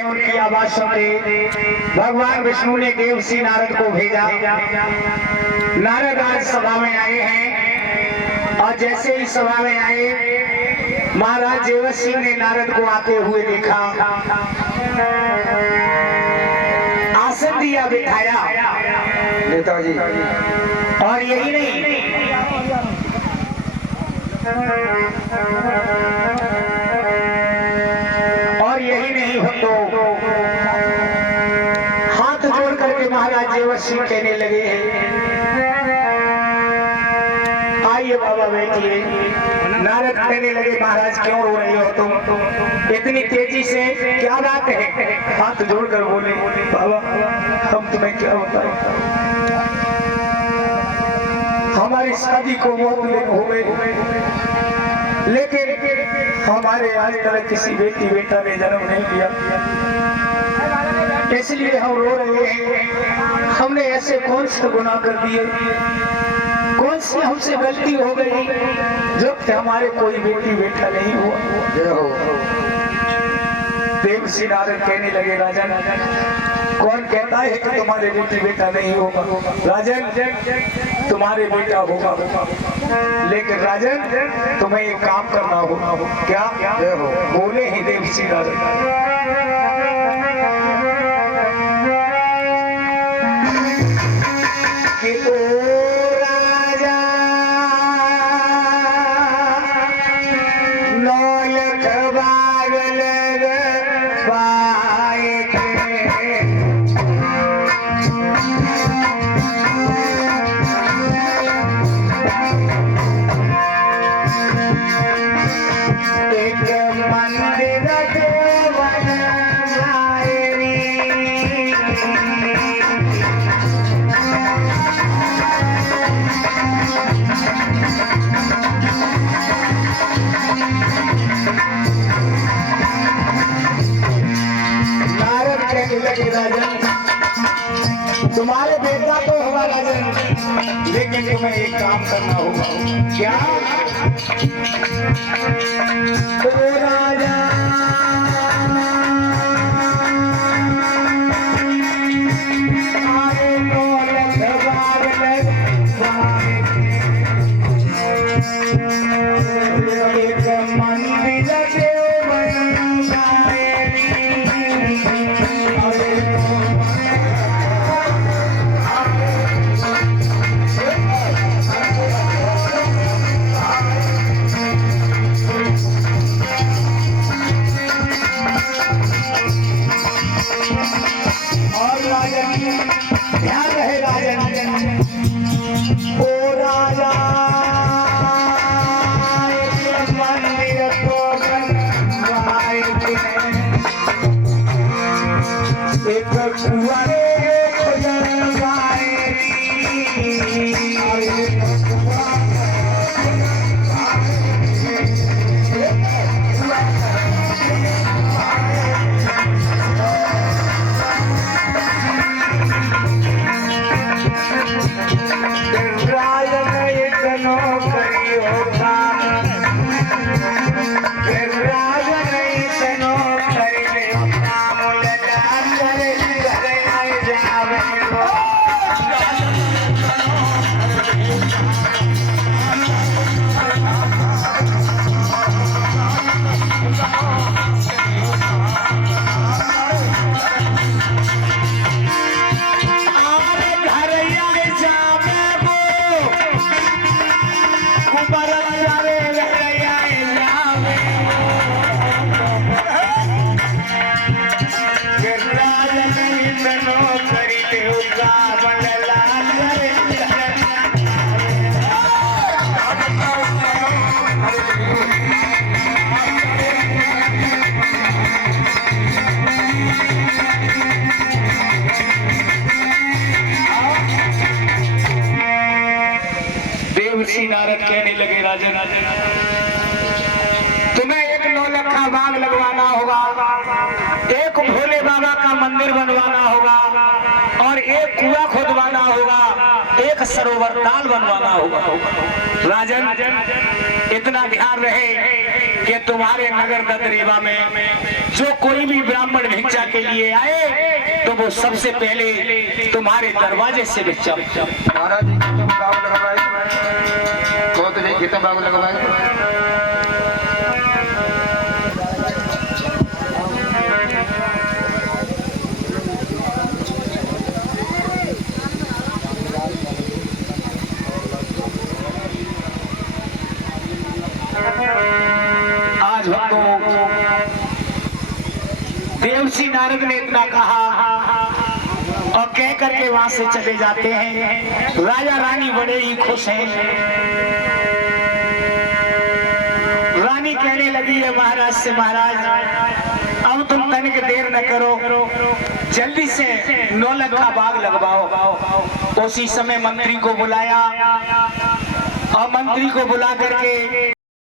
उनकी आवाज सुनते भगवान विष्णु ने देवसी नारद को भेजा। नारद आज सभा में आए हैं और जैसे ही सभा में आए महाराज देवसी ने नारद को आते हुए देखा, आसन दिया, बिठाया नेताजी। और यही नहीं, तो हाथ जोड़ करके महाराज देवसी कहने लगे, आइए बाबा बैठिए। नारद कहने लगे, महाराज क्यों रो रहे हो तुम इतनी तेजी से, क्या बात है? हाथ जोड़कर बोले, बाबा हम तुम्हें क्या बताएं, हमारी शादी को बहुत दिन हो गए, लेकिन हमारे आज तक किसी बेटी बेटा ने जन्म नहीं लिया, इसलिए हम रो रहे हैं। हमने ऐसे कौन से गुनाह कर दिए, कौन सी हमसे गलती हो गई जो हमारे कोई बेटी बेटा नहीं हुआ। देवसी नारद कहने लगे, राजन कौन कहता है कि तुम्हारे बेटी बेटा नहीं होगा? राजन तुम्हारे बेटा होगा, लेकिन राजन तुम्हें एक काम करना होगा। क्या? बोले ही देवसी नारद, तुम्हारे बेटा तो होगा राजन, लेकिन तुम्हें एक काम करना होगा। क्या? तो राजा नारद कहने लगे, राजन तुम्हें एक 9 लखा बाग लगवाना होगा, एक भोले बाबा का मंदिर बनवाना होगा, और एक कुआं खोदवाना होगा, एक सरोवर ताल बनवाना होगा। राजन, इतना ध्यान रहे कि तुम्हारे नगर ददरीवा में जो कोई भी ब्राह्मण भिक्षा के लिए आए तो वो सबसे पहले तुम्हारे दरवाजे से भिक्षा। महाराज जी कितने बाग लगवाए, तो जी कितने बाग लगवाए। आज भक्तों, देवसी नारद ने इतना कहा और कह करके वहां से चले जाते हैं। राजा रानी बड़े ही खुश हैं। रानी कहने लगी है महाराज से, महाराज अब तुम तनिक देर न करो, जल्दी से 9 लाख का बाग लगवाओ। उसी समय मंत्री को बुलाया और मंत्री को बुला करके